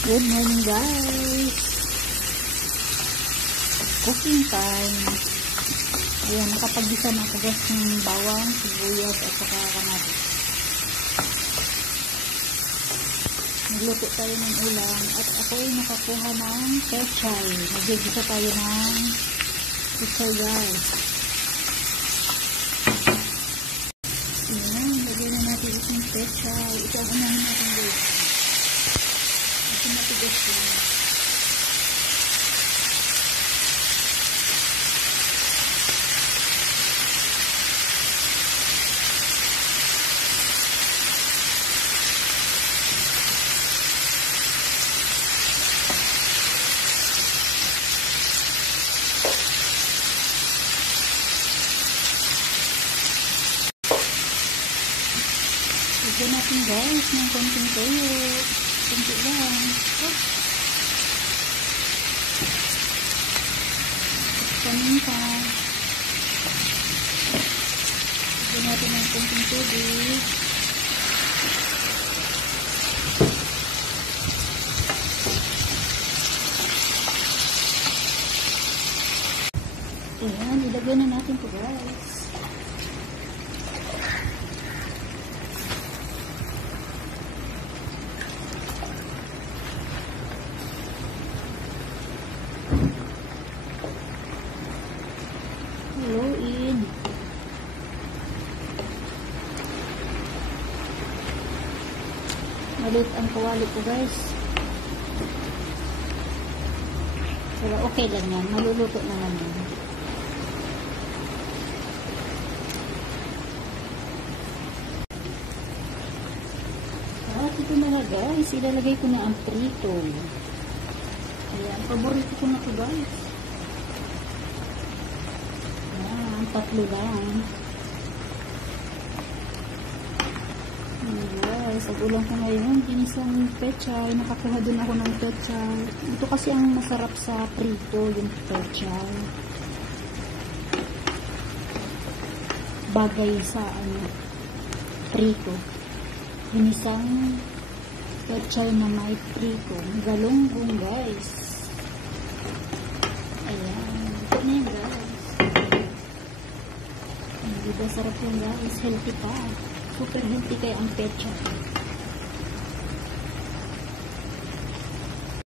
Good morning guys. Cooking time. Ayan, nakapag-gisa na ako guys ng bawang, sibuyas at saka kamatis. Nagluto tayo ng ulam at ako ay nakakuha ng pechay. Nagigisa tayo ng pechay guys. Ayan, lagyan na natin itong pechay. Ito ang unahin natin guys. Kasi matigas lang. Lagyan natin guys ng konting toyo. Konti lang. Paminta. Lagyan natin ng konting tubig. Ayan, ilagyan na natin ito guys. Haluin. Malit ang kawali ko guys. Pero okay lang yan. Maluluto naman yan. At ito na nga guys. Ilalagay ko na ang prito. Ayan. Paborito ko na ito guys. Tatlo lang. Guys, ang ulam ko ngayon, ginisang pechay. Nakakuha din ako ng pechay. Ito kasi ang masarap sa prito, yung pechay. Bagay sa prito. Ginisang pechay na may prito. Galunggong guys. Ayan. Ito na yun guys. Diba sarap yung guys, healthy pa. Super healthy kaya ang pechay.